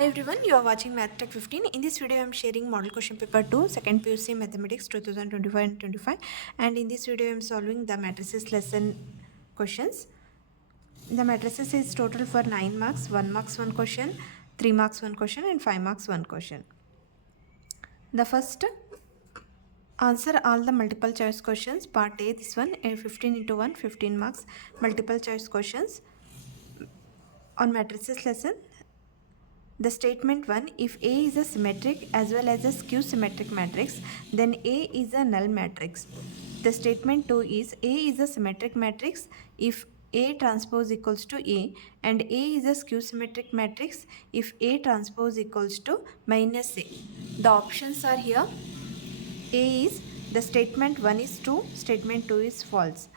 Hi everyone, you are watching Math Tech 15. In this video, I am sharing Model Question Paper 2, Second PUC Mathematics 2025 and 25. And in this video, I am solving the matrices lesson questions. The matrices is total for 9 marks, 1 marks 1 question, 3 marks 1 question, and 5 marks 1 question. The first, answer all the multiple choice questions. Part A, this one, 15 into 1, 15 marks, multiple choice questions on matrices lesson. The statement 1, if A is a symmetric as well as a skew symmetric matrix, then A is a null matrix. The statement 2 is A is a symmetric matrix if A transpose equals to A, and A is a skew symmetric matrix if A transpose equals to minus A. The options are here. A is the statement 1 is true, statement 2 is false.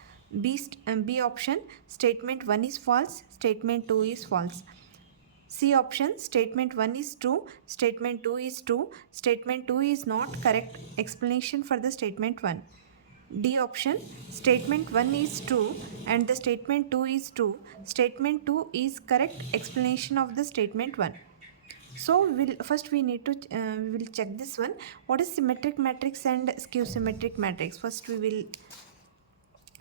B option, statement 1 is false, statement 2 is false. C option, statement 1 is true, statement 2 is true, statement 2 is not correct explanation for the statement 1. D option, statement 1 is true and the statement 2 is true, statement 2 is correct explanation of the statement 1. So we need to we will check this one. What is symmetric matrix and skew symmetric matrix? First we will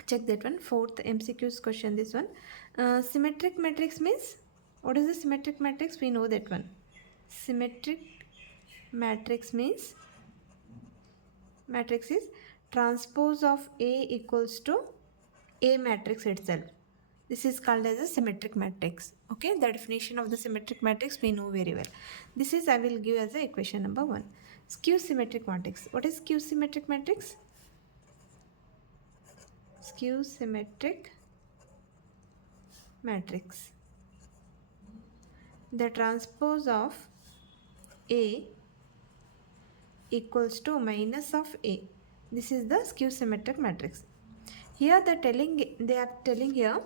check that one. Fourth MCQ's question, this one. Symmetric matrix means, what is the symmetric matrix? We know that one. Symmetric matrix means, matrix is transpose of A equals to A matrix itself. This is called as a symmetric matrix. Okay, the definition of the symmetric matrix we know very well. This is, I will give as a equation number 1. Skew symmetric matrix. What is skew symmetric matrix? Skew symmetric matrix, the transpose of A equals to minus of A. This is the skew symmetric matrix. Here they are telling here,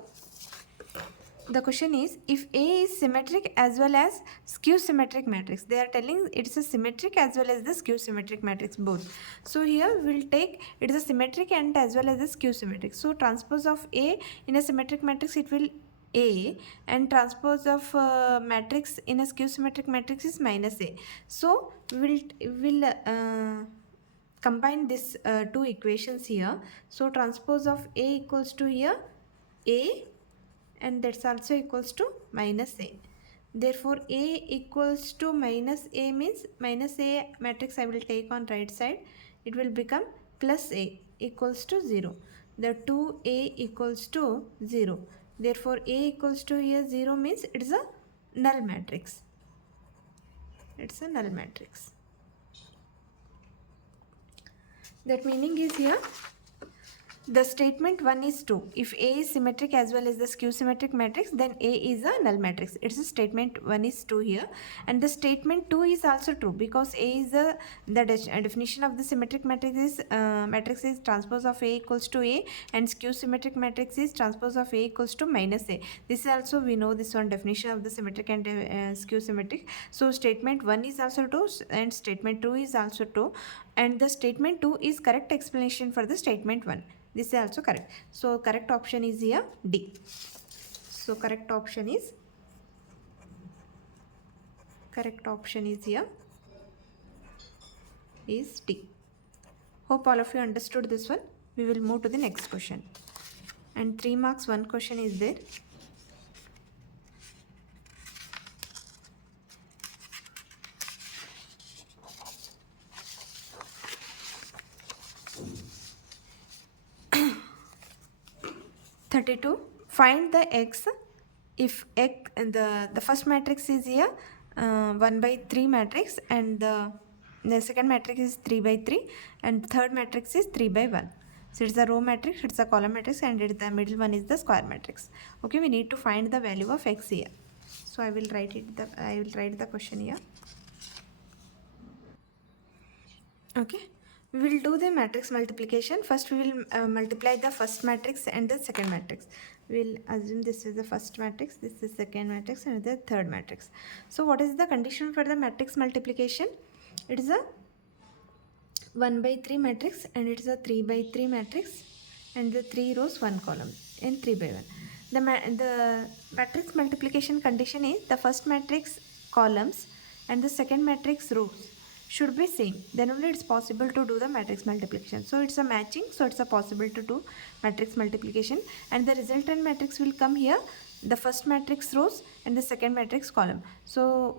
the question is, if A is symmetric as well as skew symmetric matrix. They are telling it's a symmetric as well as the skew symmetric matrix both. So here we will take it is a symmetric and as well as a skew symmetric. So transpose of A in a symmetric matrix, it will A, and transpose of matrix in a skew symmetric matrix is minus A. So we'll combine this two equations here. So transpose of A equals to here A, and that's also equals to minus A. Therefore A equals to minus A means minus A matrix I will take on right side. It will become plus A equals to 0. The 2A equals to 0. Therefore A equals to here 0 means it is a null matrix. It's a null matrix. That meaning is here, the statement 1 is true. If A is symmetric as well as the skew symmetric matrix, then A is a null matrix. It's a statement 1 is true here. And the statement 2 is also true because A is the definition of the symmetric matrix is transpose of A equals to A, and skew symmetric matrix is transpose of A equals to minus A. This is also, we know this one, definition of the symmetric and skew symmetric. So statement 1 is also true and statement 2 is also true. And the statement 2 is correct explanation for the statement 1. This is also correct. So correct option is here D. So correct option is here is D. Hope all of you understood this one. We will move to the next question. And 3 marks 1 question is there. Find the x if x, the first matrix is here 1 by 3 matrix, and the second matrix is 3 by 3, and third matrix is 3 by 1. So it's a row matrix, it's a column matrix, and the middle one is the square matrix. Okay, we need to find the value of x here. So I will write the question here. Okay, we will do the matrix multiplication. First we will multiply the first matrix and the second matrix. We will assume this is the first matrix, this is second matrix, and the third matrix. So what is the condition for the matrix multiplication? It is a 1 by 3 matrix, and it is a 3 by 3 matrix, and the 3 rows 1 column, and 3 by 1. The matrix multiplication condition is the first matrix columns and the second matrix rows should be same, then only it's possible to do the matrix multiplication. So it's a matching, so it's a possible to do matrix multiplication, and the resultant matrix will come here, the first matrix rows and the second matrix column. So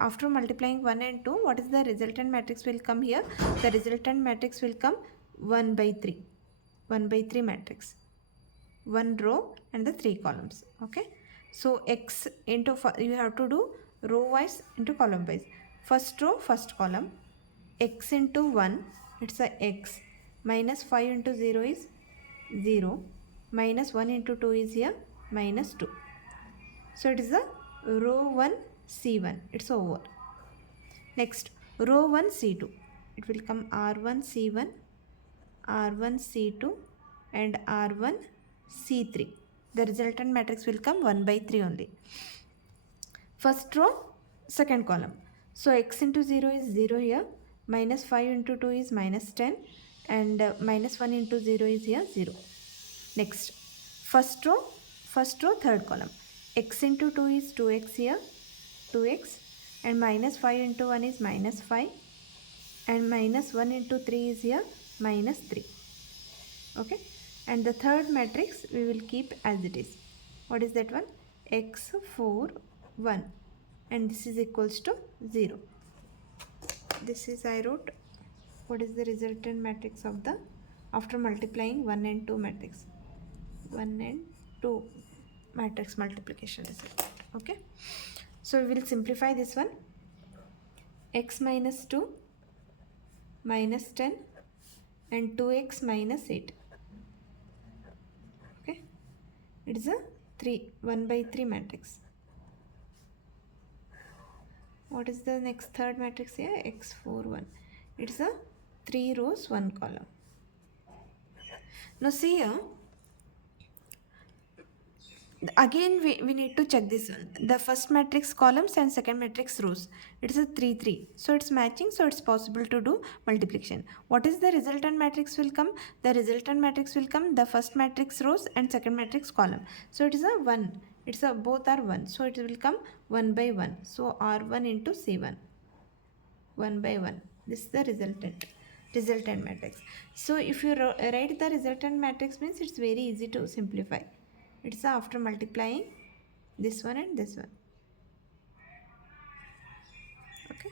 after multiplying 1 and 2, what is the resultant matrix will come here? The resultant matrix will come 1 by 3, 1 by 3 matrix, 1 row and the 3 columns. Okay, so x into, you have to do row wise into column wise. First row, first column, x into 1, it's a x, minus 5 into 0 is 0, minus 1 into 2 is here minus 2. So it is the row 1 C1, it's over. Next, row 1 C2, it will come R1 C1, R1 C2 and R1 C3. The resultant matrix will come 1 by 3 only. First row, second column. So x into 0 is 0 here, minus 5 into 2 is minus 10, and minus 1 into 0 is here 0. Next, first row, third column. X into 2 is 2x here, 2x, and minus 5 into 1 is minus 5, and minus 1 into 3 is here minus 3. Okay, and the third matrix we will keep as it is. What is that one? X 4 1, and this is equals to 0. This is, I wrote, what is the resultant matrix of the after multiplying 1 and 2 matrix, 1 and 2 matrix multiplication result. Okay, so we will simplify this one. X minus 2 minus 10 and 2x minus 8. Okay, it is a 1 by 3 matrix. What is the next third matrix here? X 4 1. It's a 3 rows 1 column. Now see here, again we need to check this one, the first matrix columns and second matrix rows. It's a 3 3, so it's matching, so it's possible to do multiplication. What is the resultant matrix will come? The resultant matrix will come the first matrix rows and second matrix column. So it is a 1, it's a both are 1, so it will come 1 by 1. So R1 into C1, 1 by 1. This is the resultant matrix. So if you write the resultant matrix, means it's very easy to simplify. It's after multiplying this one and this one. Okay,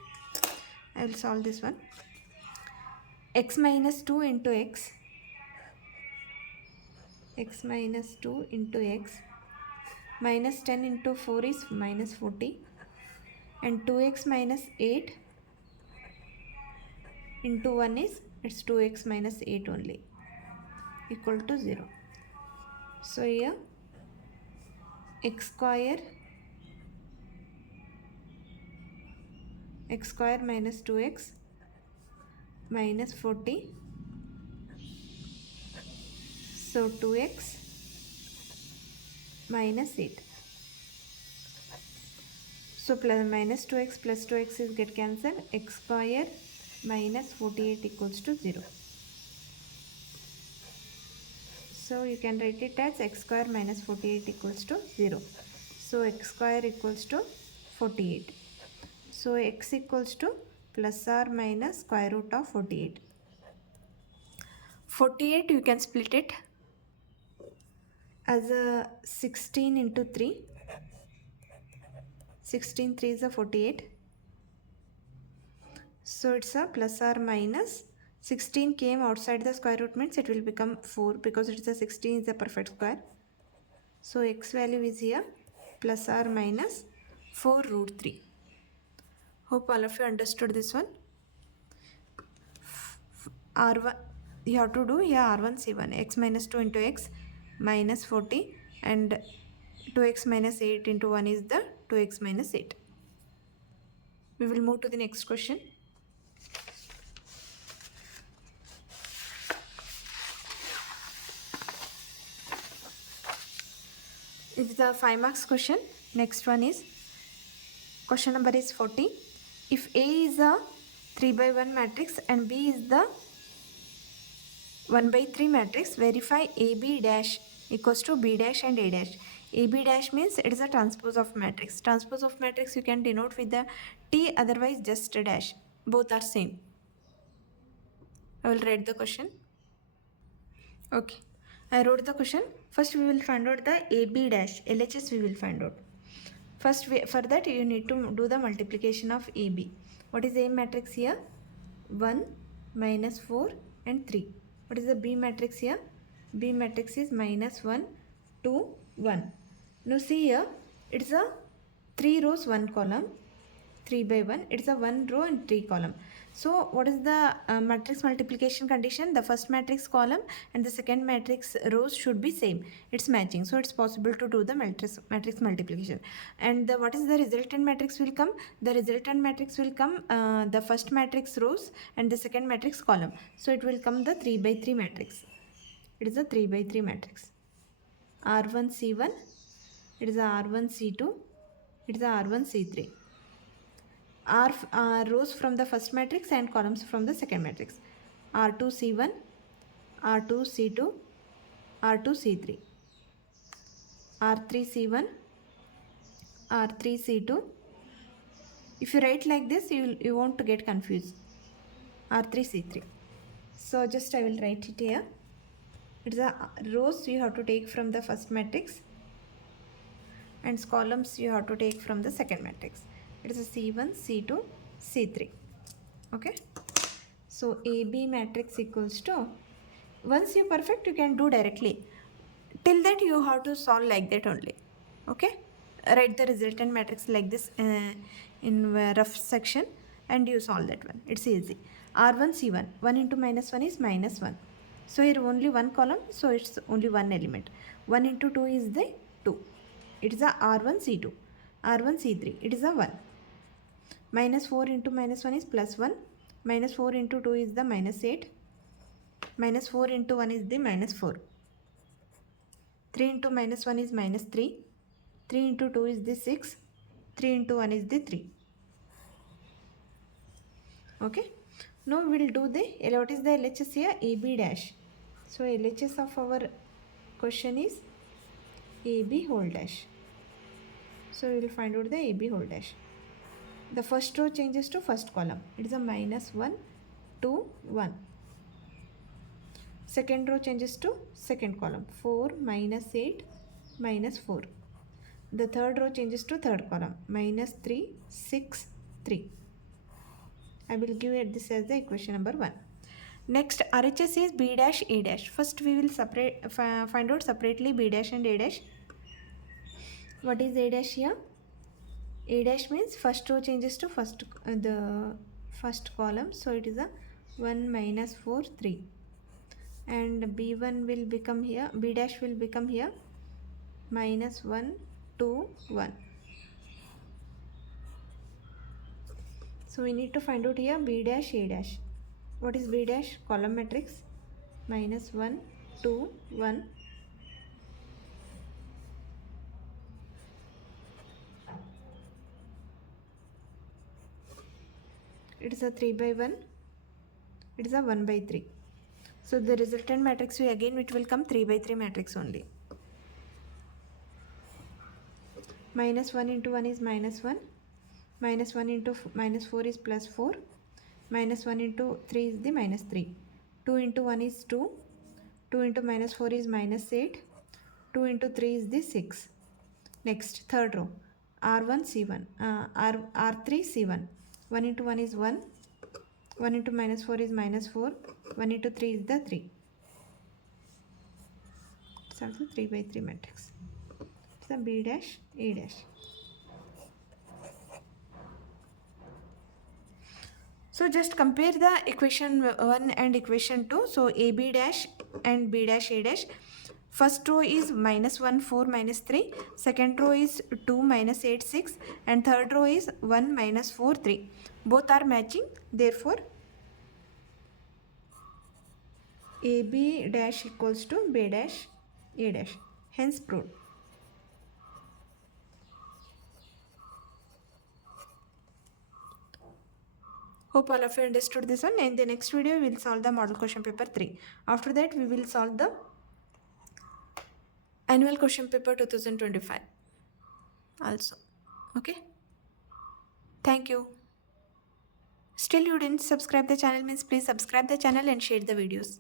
I will solve this one. X minus 2 into x, x minus 2 into x, minus 10 into 4 is minus 40, and 2x minus 8 into 1 is, it's 2x minus 8 only, equal to 0. So here x square minus 2x minus 40, so 2x minus 8. So plus minus 2x plus 2x is get cancelled. X square minus 48 equals to 0. So you can write it as x square minus 48 equals to 0. So x square equals to 48. So x equals to plus or minus square root of 48. 48 you can split it as a 16 into 3. 16 3 is a 48. So it's a plus or minus. 16 came outside the square root, means it will become 4 because it's a 16 is a perfect square. So x value is here plus or minus 4 root 3. Hope all of you understood this one. R1 you have to do here R1 C1, x minus 2 into x minus 40, and 2x minus 8 into 1 is the 2x minus 8. We will move to the next question. It's the 5 marks question. Next one is question number is 40. If A is a 3 by 1 matrix and B is the 1 by 3 matrix, verify AB dash equals to B dash and A dash. AB dash means it is a transpose of matrix. Transpose of matrix you can denote with the T, otherwise just a dash. Both are same. I will read the question. Okay, I wrote the question. First we will find out the AB dash, LHS we will find out. First, for that you need to do the multiplication of AB. What is A matrix here? 1, minus 4 and 3. What is the B matrix here? B matrix is minus 1, 2, 1. Now see here, it's a 3 rows 1 column, 3 by 1. It's a 1 row and 3 column. So what is the matrix multiplication condition? The first matrix column and the second matrix rows should be same. It's matching. So it's possible to do the matrix multiplication. And what is the resultant matrix will come? The resultant matrix will come the first matrix rows and the second matrix column. So it will come the 3 by 3 matrix. It is a 3 by 3 matrix. R1 C1. It is a R1 C2. It is a R1 C3. Are rows from the first matrix and columns from the second matrix. R2 C1, R2 C2, R2 C3, R3 C1, R3 C2. If you write like this, you won't get confused. R3 C3. So just I will write it here. It's the rows you have to take from the first matrix and columns you have to take from the second matrix. It is a C1, C2, C3. Okay. So AB matrix equals to, once you perfect, you can do directly. Till that you have to solve like that only. Okay. Write the resultant matrix like this in rough section and you solve that one. It's easy. R1 C1. 1 into minus 1 is minus 1. So here only one column, so it's only one element. 1 into 2 is the 2. It is a R1 C2. R1 C3. It is a 1. Minus 4 into minus 1 is plus 1. Minus 4 into 2 is the minus 8. Minus 4 into 1 is the minus 4. 3 into minus 1 is minus 3. 3 into 2 is the 6. 3 into 1 is the 3. Okay. Now we will do the, what is the LHS here? AB dash. So LHS of our question is AB whole dash. So we will find out the AB whole dash. The first row changes to first column. It is a minus 1, 2, 1. Second row changes to second column. 4, minus 8, minus 4. The third row changes to third column. Minus 3, 6, 3. I will give this as the equation number 1. Next, RHS is B dash A dash. First we will find out separately B dash and A dash. What is A dash here? A dash means first row changes to the first column. So it is a 1, minus 4, 3. And B1 will become here, B dash will become here, minus 1, 2, 1. So we need to find out here B dash A dash. What is B dash? Column matrix. Minus 1, 2, 1. It is a 3 by 1. It is a 1 by 3. So the resultant matrix it will come 3 by 3 matrix only. Minus 1 into 1 is minus 1. Minus 1 into minus 4 is plus 4. Minus 1 into 3 is the minus 3. 2 into 1 is 2. 2 into minus 4 is minus 8. 2 into 3 is the 6. Next, third row. R1 C1. R3 C1. 1 into 1 is 1. 1 into minus 4 is minus 4. 1 into 3 is the 3. It's also 3 by 3 matrix. It's the B dash, A dash. So just compare the equation 1 and equation 2. So AB dash and B dash A dash. First row is minus 1, 4, minus 3. Second row is 2, minus 8, 6. And third row is 1, minus 4, 3. Both are matching. Therefore, AB dash equals to B dash A dash. Hence proved. Hope all of you understood this one. In the next video, we will solve the model question paper 3. After that, we will solve the annual question paper 2025 also. Okay, thank you. Still you didn't subscribe the channel means please subscribe the channel and share the videos.